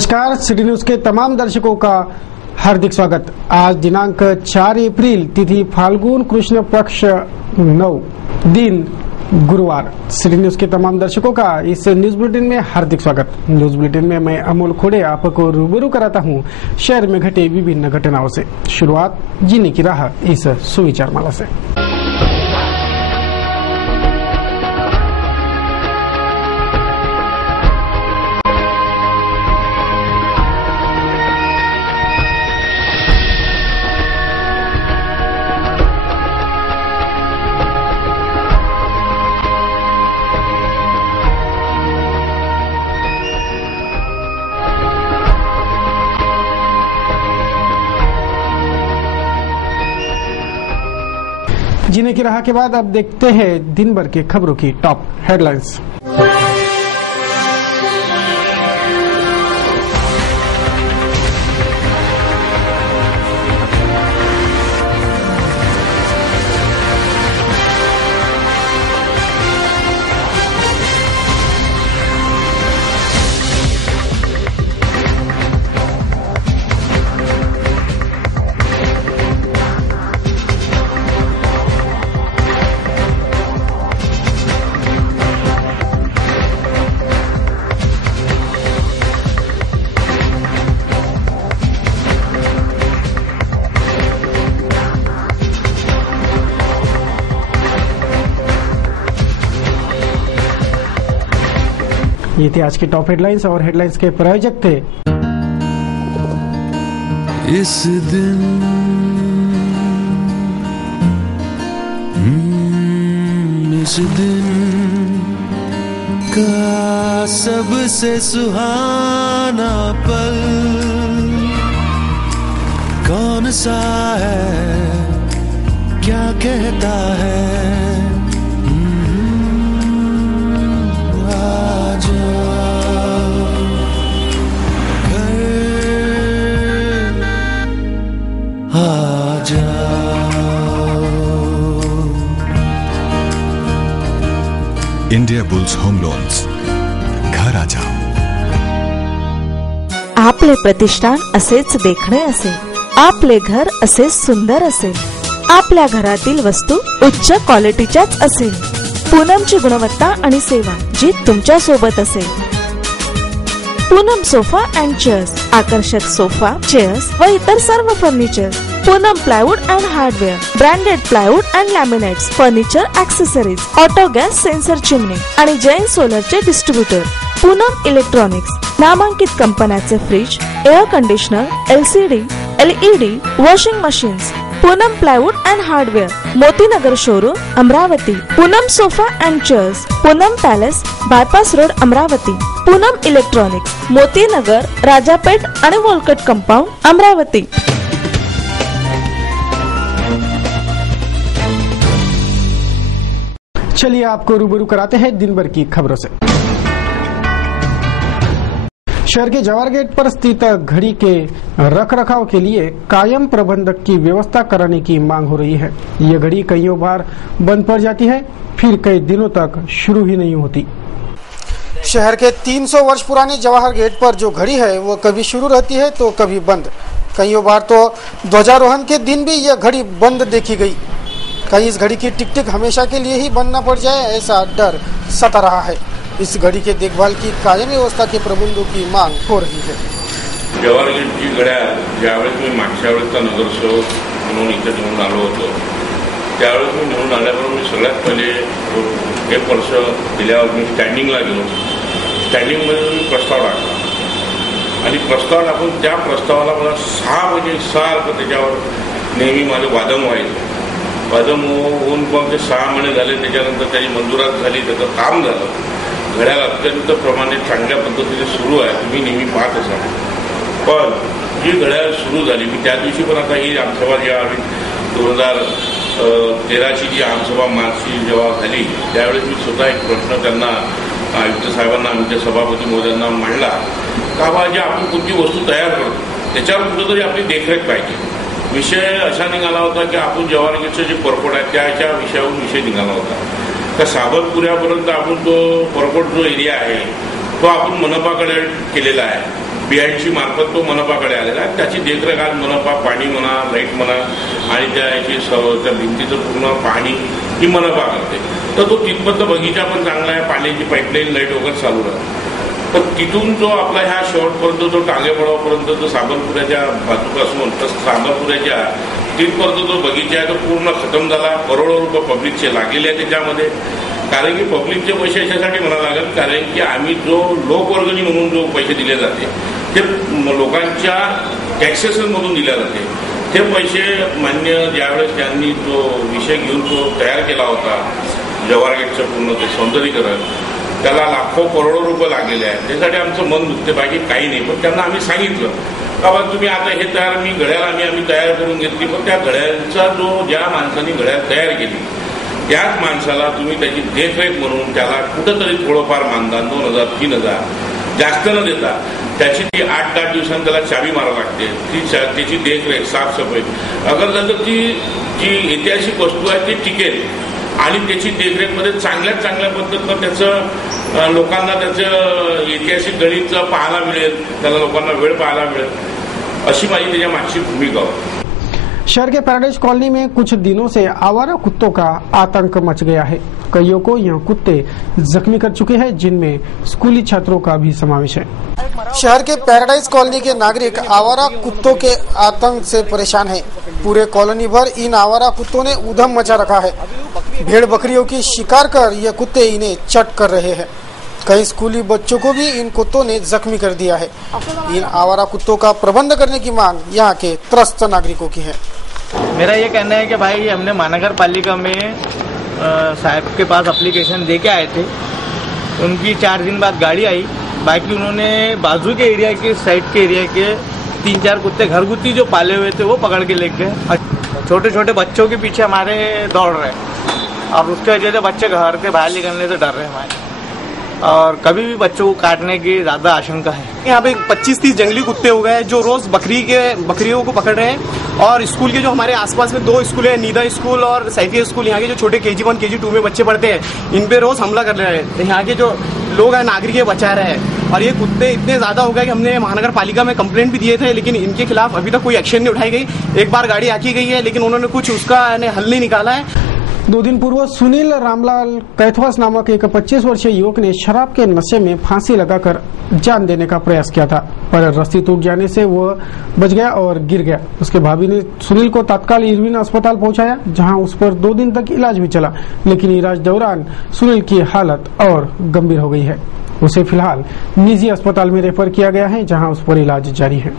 नमस्कार, city news के तमाम दर्शकों का हार्दिक स्वागत। आज दिनांक 4 अप्रैल, तिथि फाल्गुन कृष्ण पक्ष 9, दिन गुरुवार। सिटी न्यूज के तमाम दर्शकों का इस न्यूज बुलेटिन में हार्दिक स्वागत। न्यूज बुलेटिन में मैं अमोल खोड़े आपको रूबरू कराता हूं शहर में घटे विभिन्न घटनाओं से। शुरुआत जीने की राह इस सुविचार माला से। जीने की राह के बाद अब देखते हैं दिन भर के खबरों की टॉप हेडलाइंस। ये थे आज के टॉप हेडलाइंस और हेडलाइंस के प्रायोजक थे इस दिन का सबसे सुहाना पल कौन सा है, क्या कहता है। इंडिया बुल्स होम लोन्स, घर आ जाओ। आपले प्रतिष्ठान असेच देखणे असेल, आपले घर असेच सुंदर असेल, आपल्या घरातील वस्तू उच्च क्वालिटीच्याच असेल, पूनमची गुणवत्ता आणि सेवा जी तुमच्या सोबत असेल। पूनम सोफा अँड चेअर्स, आकर्षक सोफा, चेअर्स व इतर सर्व furniture. Poonam plywood and hardware, branded plywood and laminates, furniture accessories, auto gas sensor chimney आणि जैन सोलरचे डिस्ट्रीब्युटर। पूनम इलेक्ट्रॉनिक्स, नामांकित कंपन्याचे fridge, air conditioner, LCD, LED, washing machines. Poonam plywood and hardware, Motinagar showroom, Amravati. Poonam sofa and chairs, Poonam palace, bypass road, Amravati. Poonam electronics, Motinagar, Rajapeth आणि Walcott compound, Amravati. चलिए आपको रूबरू कराते हैं दिन भर की खबरों से। शहर के जवाहर गेट पर स्थित घड़ी के रखरखाव के लिए कायम प्रबंधक की व्यवस्था कराने की मांग हो रही है। ये घड़ी कई बार बंद पड़ जाती है, फिर कई दिनों तक शुरू ही नहीं होती। शहर के 300 वर्ष पुराने जवाहर गेट पर जो घड़ी है वो कभी शुरू रहती है तो कभी बंद। कई बार तो ध्वजारोहण के दिन भी यह घड़ी बंद देखी गई। कहीं इस घड़ी की टिक टिक हमेशा के लिए ही बंद न पड़ जाए, ऐसा डर सता रहा है। इस घड़ी के देखभाल की कायम व्यवस्था के प्रबंधों की मांग हो रही है। जवाहर गेटची घड्याळ ज्यावेळेस मी मागच्या वेळेसचा नगरसेवक म्हणून इथे निवडून आलो होतो, त्यावेळेस मी निवडून आल्याबरोबर मी सगळ्यात पहिले 1 वर्ष दिल्यावर मी स्टँडिंगला गेलो। स्टँडिंगमध्ये मी प्रस्ताव टाकला आणि प्रस्ताव टाकून त्या प्रस्तावाला मला 6 म्हणजे सारखं त्याच्यावर नेहमी माझं वादन व्हायचं। वादन होऊन मग ते 6 महिने झाले, त्याच्यानंतर त्याची मंजुरात झाली, त्याचं काम झालं। घड्याळ अत्यंत प्रमाणे चांगल्या पद्धतीने सुरू आहे, तुम्ही नेहमी पाहत असाल। पण जी घड्याळ सुरू झाली, मी त्या दिवशी पण आता ही आमसभा जेव्हा आम्ही 2013ची जी आमसभा मार्चची जेव्हा झाली, त्यावेळेस मी स्वतः एक प्रश्न त्यांना आयुक्त साहेबांना, आमच्या सभापती महोदयांना मांडला का बा, जे आपण कोणती वस्तू तयार करतो त्याच्यावर कुठेतरी आपली देखरेख पाहिजे। विषय असा निघाला होता की आपण जवाहर गेटचं जे कोरकोट आहे त्याच्या विषयावरून विषय निघाला होता। तर साबरपुऱ्यापर्यंत आपण तो कोरकोट जो एरिया आहे तो आपण मनपाकडे केलेला आहे BIC मार्फत तो मनपाकडे आलेला आहे. त्याची देखरेख आज मनपा, पाणी म्हणा, लाईट म्हणा आणि त्या भिंतीचं पूर्ण पाणी ही मनपा करते. तर तो तिथपर्यंत बगीचा पण चांगला आहे, पाण्याची पाईपलाईन, लाईट वगैरे चालू राहते. पण तिथून जो आपला ह्या शेवटपर्यंत जो टांगेपडावपर्यंत जो साबरपुऱ्याच्या बाजूपासून तर साबरपुऱ्याच्या तिथपर्यंत जो बगीचा आहे तो पूर्ण खतम झाला. करोडो रुपये पब्लिकचे लागलेले आहे त्याच्यामध्ये. कारण की पब्लिकचे पैसे याच्यासाठी म्हणावं लागेल, कारण की आम्ही जो लोकवर्गणी म्हणून जो पैसे दिले जाते ते लोकांच्या टॅक्सेसमधून दिले जाते. ते पैसे मान्य ज्यावेळेस त्यांनी जो विषय घेऊन तो तयार केला होता जवाहर गेटचं पूर्ण ते सौंदर्यीकरण, त्याला लाखो करोडो रुपये लागलेले आहेत. त्यासाठी आमचं मन दुखते, बाकी काही नाही. पण त्यांना आम्ही सांगितलं बाबा तुम्ही आता हे तयार, घड्याळ आम्ही तयार करून घेतली, पण त्या घड्याळाचा जो ज्या माणसाने घड्याळ तयार केली त्याच माणसाला तुम्ही त्याची देखरेख म्हणून त्याला कुठंतरी थोडंफार मानधन 2,000 3,000 जास्त न देता त्याची ती 8-10 दिवसांनी त्याला चावी मारावी लागते. त्याची देखरेख, साफसफाई, अगर जर ती जी ऐतिहासिक वस्तू आहे ती टिकेल आणि त्याची देखरेखमध्ये चांगल्यात चांगल्या पद्धतीनं त्याचं लोकांना त्याचं ऐतिहासिक गणित पाहायला मिळेल, त्याला लोकांना वेळ पाहायला मिळेल, अशी माझी त्याच्या मागची भूमिका होती. शहर के पैराडाइज कॉलोनी में कुछ दिनों से आवारा कुत्तों का आतंक मच गया है. कईयों को यह कुत्ते जख्मी कर चुके हैं, जिनमें स्कूली छात्रों का भी समावेश है. शहर के पैराडाइज कॉलोनी के नागरिक आवारा कुत्तों के आतंक से परेशान हैं. पूरे कॉलोनी भर इन आवारा कुत्तों ने उधम मचा रखा है. भेड़ बकरियों की शिकार कर ये कुत्ते इन्हें चट कर रहे हैं. कई स्कूली बच्चों को भी इन कुत्तों ने जख्मी कर दिया है. इन आवारा कुत्तों का प्रबंध करने की मांग यहाँ के त्रस्त नागरिकों की है. मेरा ये कहना है कि भाई हमने महानगर पालिका में साहब के पास एप्लीकेशन दे के आए थे. उनकी 4 दिन बाद गाड़ी आई. बाकी उन्होंने बाजू के एरिया के साइड के एरिया के 3-4 कुत्ते घरगुती जो पाले हुए थे वो पकड़ के लेके गए. छोटे छोटे बच्चों के पीछे हमारे दौड़ रहे हैं और उसके वजह से बच्चे घर के बाहर निकलने से डर रहे हैं हमारे, और कभी भी बच्चों को काटने की ज्यादा आशंका है. यहाँ पे 25-30 जंगली कुत्ते हो गए जो रोज बकरियों को पकड़ रहे हैं. और स्कूल के जो हमारे आसपास में 2 स्कूल है, नीदा स्कूल और सैफिया स्कूल, यहाँ के जो छोटे KG1 KG2 में बच्चे पढ़ते हैं, इन पे रोज हमला कर रहे हैं. यहाँ के जो लोग हैं नागरिक ये बचा रहे हैं. और ये कुत्ते इतने ज्यादा हो गए कि हमने महानगर पालिका में कंप्लेंट भी दिए थे, लेकिन इनके खिलाफ अभी तक कोई एक्शन नहीं उठाई गई. एक बार गाड़ी आकी गई है, लेकिन उन्होंने कुछ उसका हल नहीं निकाला है. 2 दिन पूर्व सुनील रामलाल कैथवास नामक एक 25 वर्षीय युवक ने शराब के नशे में फांसी लगाकर जान देने का प्रयास किया था, पर रस्सी टूट जाने से वह बच गया और गिर गया. उसके भाभी ने सुनील को तत्काल इरविन अस्पताल पहुंचाया, जहां उस पर 2 दिन तक इलाज भी चला, लेकिन इलाज दौरान सुनील की हालत और गंभीर हो गई है. उसे फिलहाल निजी अस्पताल में रेफर किया गया है, जहां उस पर इलाज जारी है.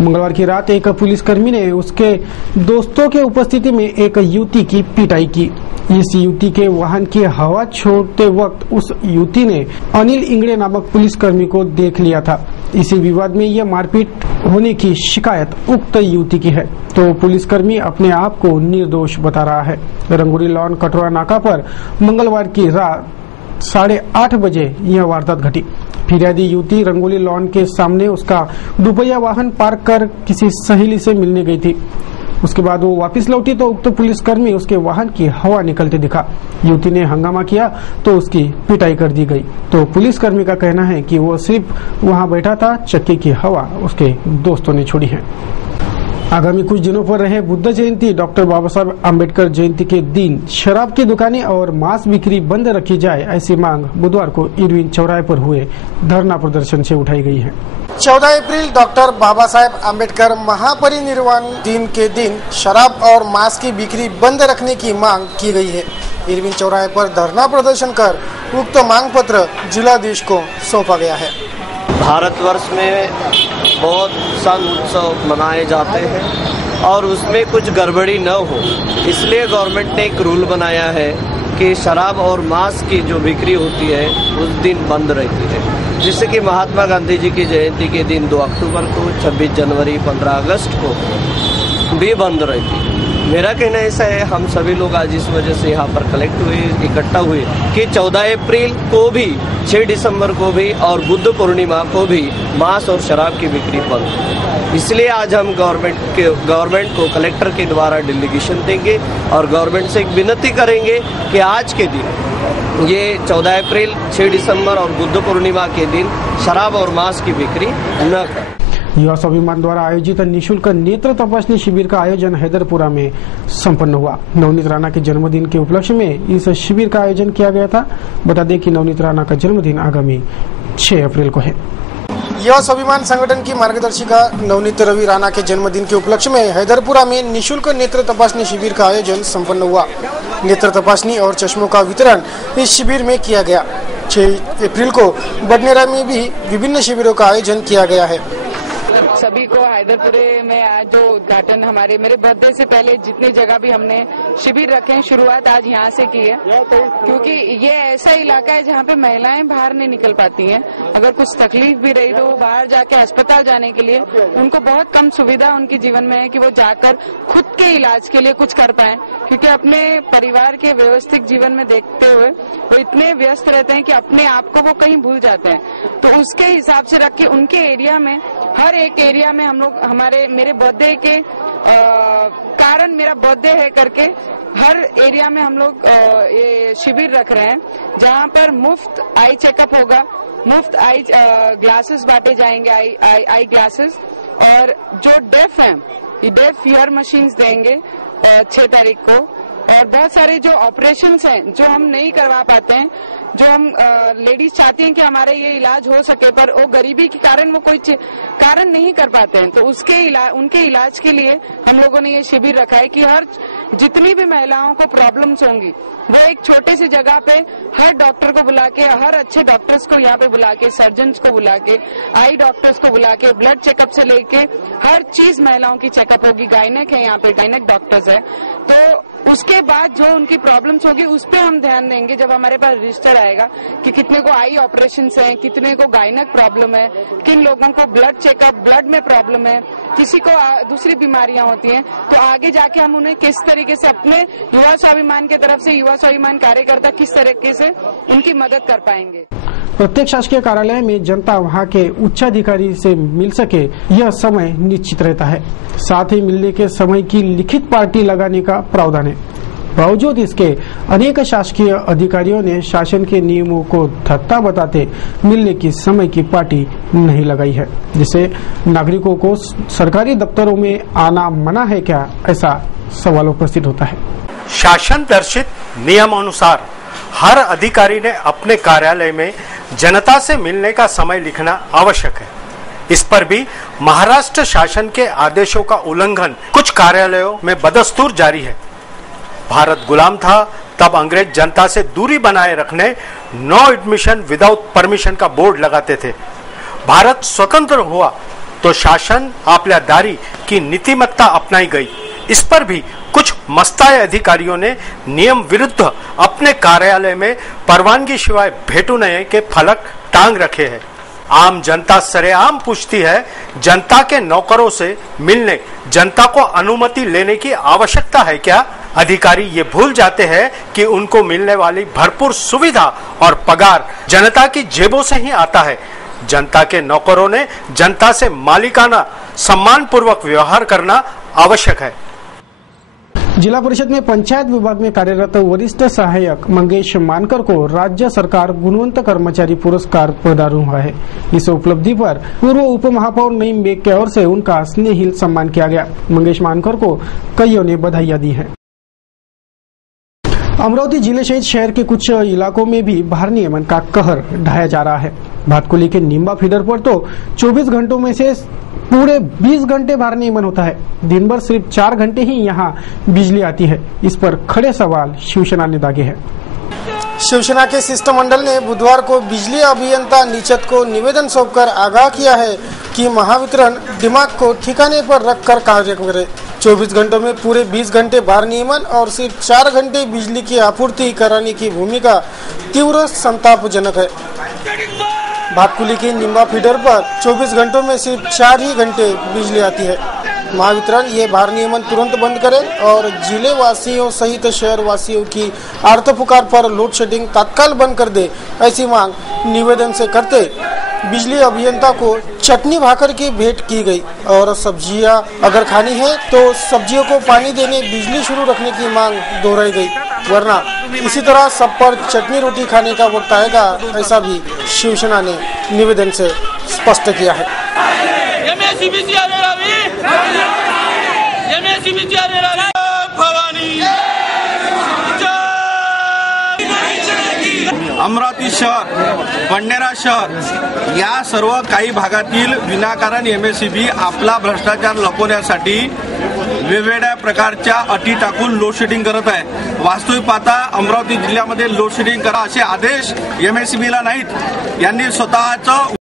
मंगलवार की रात एक पुलिसकर्मी ने उसके दोस्तों के उपस्थिति में एक युवती की पिटाई की. इस युवती के वाहन की हवा छोड़ते वक्त उस युवती ने अनिल इंगड़े नामक पुलिसकर्मी को देख लिया था. इसी विवाद में यह मारपीट होने की शिकायत उक्त युवती की है, तो पुलिसकर्मी अपने आप को निर्दोष बता रहा है. रंगोली लॉन कटोरा नाका पर मंगलवार की रात 8:30 बजे यह वारदात घटी. फिरियादी युवती रंगोली लॉन के सामने उसका दुपहिया वाहन पार्क कर किसी सहेली से मिलने गई थी. उसके बाद वो वापस लौटी तो उक्त पुलिसकर्मी उसके वाहन की हवा निकलते दिखा. युवती ने हंगामा किया तो उसकी पिटाई कर दी गई. तो पुलिसकर्मी का कहना है कि वो सिर्फ वहां बैठा था, चक्की की हवा उसके दोस्तों ने छोड़ी है. आगामी कुछ दिनों पर रहे बुद्ध जयंती, डॉक्टर बाबा साहब आम्बेडकर जयंती के दिन शराब की दुकानें और मांस बिक्री बंद रखी जाए, ऐसी मांग बुधवार को इरविन चौराहे पर हुए धरना प्रदर्शन से उठाई गई है. 14 अप्रैल डॉक्टर बाबा साहेब आम्बेडकर महापरिनिर्वाण दिन के दिन शराब और मांस की बिक्री बंद रखने की मांग की गई है. इरविन चौराहे पर धरना प्रदर्शन कर उक्त मांग पत्र जिलाधीश को सौंपा गया है. भारतवर्ष में बहुत सन उत्सव मनाए जाते हैं और उसमें कुछ गड़बड़ी न हो, इसलिए गवर्नमेंट ने एक रूल बनाया है कि शराब और मांस की जो बिक्री होती है उस दिन बंद रहती है, जिससे कि महात्मा गांधी जी की जयंती के दिन 2 अक्टूबर को, 26 जनवरी, 15 अगस्त को भी बंद रहती है. मेरा कहना ऐसा है, हम सभी लोग आज इस वजह से यहाँ पर कलेक्ट हुए, इकट्ठा हुए कि 14 अप्रैल को भी, 6 दिसंबर को भी और बुद्ध पूर्णिमा को भी मांस और शराब की बिक्री बंद. इसलिए आज हम गवर्नमेंट को कलेक्टर के द्वारा डेलीगेशन देंगे और गवर्नमेंट से एक विनती करेंगे कि आज के दिन ये 14 अप्रैल, 6 दिसंबर और बुद्ध पूर्णिमा के दिन शराब और मांस की बिक्री न करें। युवा स्वाभिमान द्वारा आयोजित निःशुल्क नेत्र तपासनी शिविर का आयोजन हैदरपुरा में संपन्न हुआ। नवनीत राणा के जन्मदिन के उपलक्ष्य में इस शिविर का आयोजन किया गया था। बता दें कि नवनीत राणा का जन्मदिन आगामी 6 अप्रैल को है। युवा स्वाभिमान संगठन की मार्गदर्शिका नवनीत रवि राणा के जन्मदिन के उपलक्ष्य में हैदरपुरा में निःशुल्क नेत्र तपासनी शिविर का आयोजन संपन्न हुआ। नेत्र तपासनी और चश्मों का वितरण इस शिविर में किया गया। 6 अप्रैल को बडनेरा में भी विभिन्न शिविरों का आयोजन किया गया है। सभी को हैदरपुरे में आज जो उद्घाटन मेरे बर्थडे से पहले जितनी जगह भी हमने शिविर रखे हैं, शुरुआत आज यहाँ से की है, क्योंकि ये ऐसा इलाका है जहाँ पे महिलाएं बाहर नहीं निकल पाती हैं। अगर कुछ तकलीफ भी रही तो वो बाहर जाके अस्पताल जाने के लिए उनको बहुत कम सुविधा उनके जीवन में है कि वो जाकर खुद के इलाज के लिए कुछ कर पाए, क्योंकि अपने परिवार के व्यवस्थित जीवन में देखते हुए वो इतने व्यस्त रहते हैं कि अपने आप को वो कहीं भूल जाते हैं। तो उसके हिसाब से रख के उनके एरिया में, हर एक एरिया में हम लोग मेरे बर्थडे के कारण, मेरा बर्थडे है करके हर एरिया में हम लोग ये शिविर रख रहे हैं, जहाँ पर मुफ्त आई चेकअप होगा, मुफ्त आई ग्लासेस बांटे जाएंगे, आई ग्लासेस, और जो डेफ हैं डेफ ईयर मशीन्स देंगे 6 तारीख को। और बहुत सारे जो ऑपरेशंस हैं जो हम नहीं करवा पाते हैं, जो हम लेडीज चाहती हैं कि हमारे ये इलाज हो सके, पर वो गरीबी के कारण वो कोई कारण नहीं कर पाते हैं, तो उनके इलाज के लिए हम लोगों ने ये शिविर रखा है कि हर जितनी भी महिलाओं को प्रॉब्लम्स होंगी वो एक छोटे से जगह पे हर डॉक्टर को बुला के, हर अच्छे डॉक्टर्स को यहाँ पे बुला के, सर्जन्स को बुला के, आई डॉक्टर्स को बुला के, ब्लड चेकअप से लेके हर चीज महिलाओं की चेकअप होगी। गायनेक है यहाँ पे, गायनेक डॉक्टर्स है, तो उसके बाद जो उनकी प्रॉब्लम्स होगी उस पर हम ध्यान देंगे जब हमारे पास रजिस्टर आएगा कि कितने को आई ऑपरेशंस हैं, कितने को गायनेक प्रॉब्लम है, किन लोगों को ब्लड चेकअप, ब्लड में प्रॉब्लम है, किसी को दूसरी बीमारियां होती हैं, तो आगे जाके हम उन्हें किस तरीके से अपने युवा स्वाभिमान की तरफ से युवा स्वाभिमान कार्यकर्ता किस तरीके से उनकी मदद कर पाएंगे। प्रत्येक शासकीय कार्यालय में जनता वहां के उच्चाधिकारी से मिल सके यह समय निश्चित रहता है। साथ ही मिलने के समय की लिखित पार्टी लगाने का प्रावधान है। बावजूद इसके अनेक शासकीय अधिकारियों ने शासन के नियमों को धत्ता बताते मिलने की समय की पार्टी नहीं लगाई है, जिससे नागरिकों को सरकारी दफ्तरों में आना मना है क्या, ऐसा सवाल उपस्थित होता है। शासन दर्शित नियम अनुसार हर अधिकारी ने अपने कार्यालय में जनता से मिलने का समय लिखना आवश्यक है। इस पर भी महाराष्ट्र शासन के आदेशों का उल्लंघन कुछ कार्यालयों में बदस्तूर जारी है। भारत गुलाम था तब अंग्रेज जनता से दूरी बनाए रखने नो एडमिशन विदाउट परमिशन का बोर्ड लगाते थे। भारत स्वतंत्र हुआ तो शासन आपल्या दारी की नीतिमत्ता अपनाई गई। इस पर भी कुछ मस्ताए अधिकारियों ने नियम विरुद्ध अपने कार्यालय में परवानगी शिवाय भेटू नये के फलक टांग रखे हैं। आम जनता सरेआम पूछती है, जनता के नौकरों से मिलने जनता को अनुमति लेने की आवश्यकता है क्या? अधिकारी ये भूल जाते हैं कि उनको मिलने वाली भरपूर सुविधा और पगार जनता की जेबों से ही आता है। जनता के नौकरों ने जनता से मालिकाना सम्मान पूर्वक व्यवहार करना आवश्यक है। जिला परिषद में पंचायत विभाग में कार्यरत वरिष्ठ सहायक मंगेश मानकर को राज्य सरकार गुणवंत कर्मचारी पुरस्कार प्रदान हुआ है। इस उपलब्धि पर पूर्व उप महापौर नईम बेग की ओर से उनका स्नेहिल सम्मान किया गया। मंगेश मानकर को कईयों ने बधाइयां दी है। अमरावती जिले सहित शहर के कुछ इलाकों में भी भार नियमन का कहर ढाया जा रहा है। भातकुली के निम्बा फीडर पर तो 24 घंटों में से पूरे 20 घंटे भार नियमन होता है। दिन भर सिर्फ 4 घंटे ही यहाँ बिजली आती है। इस पर खड़े सवाल शिवसेना ने दागे हैं। शिवसेना के शिष्टमंडल ने बुधवार को बिजली अभियंता निचत को निवेदन सौंपकर आगाह किया है कि महावितरण दिमाग को ठिकाने पर रखकर कार्य करे। 24 घंटों में पूरे 20 घंटे भार नियमन और सिर्फ 4 घंटे बिजली की आपूर्ति कराने की भूमिका तीव्र संतापजनक है। भातकुली की निम्बा फीडर पर 24 घंटों में सिर्फ 4 ही घंटे बिजली आती है। महावितरण ये भार नियमन तुरंत बंद करे और जिले वासियों सहित शहर वासियों की आर्त पुकार पर लोड शेडिंग तत्काल बंद कर दे, ऐसी मांग निवेदन से करते बिजली अभियंता को चटनी भाकर की भेंट की गई और सब्जियां अगर खानी है तो सब्जियों को पानी देने बिजली शुरू रखने की मांग दोहराई गई, वरना इसी तरह सब पर चटनी रोटी खाने का वक्त आएगा, ऐसा भी शिवसेना ने निवेदन से स्पष्ट किया है। अमरावती शहर, बंडेरा शहर या सर्व काही भागातील विनाकारण एमएससीबी आपला भ्रष्टाचार लपवण्यासाठी वेगवेगळ्या प्रकारच्या अटी टाकून लोड शेडिंग करत आहे। वास्तविक पाहता अमरावती जिल्ह्यामध्ये लोड शेडिंग करा असे आदेश एमएससीबीला नाहीत, यांनी स्वतःचं